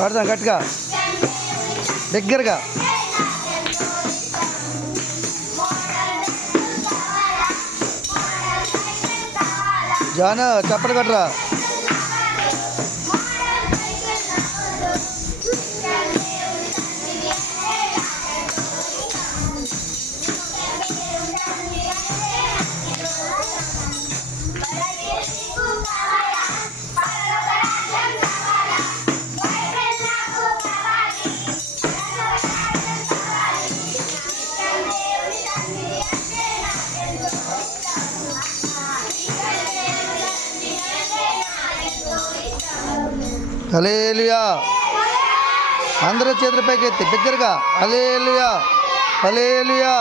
పాడదాం గట్టిగా దగ్గరగా. జాను చప్పటి కొట్టరా. హల్లెలూయా. అందరూ చేతుల పైకి ఎత్తి బిగ్గరగా హల్లెలూయా హల్లెలూయా.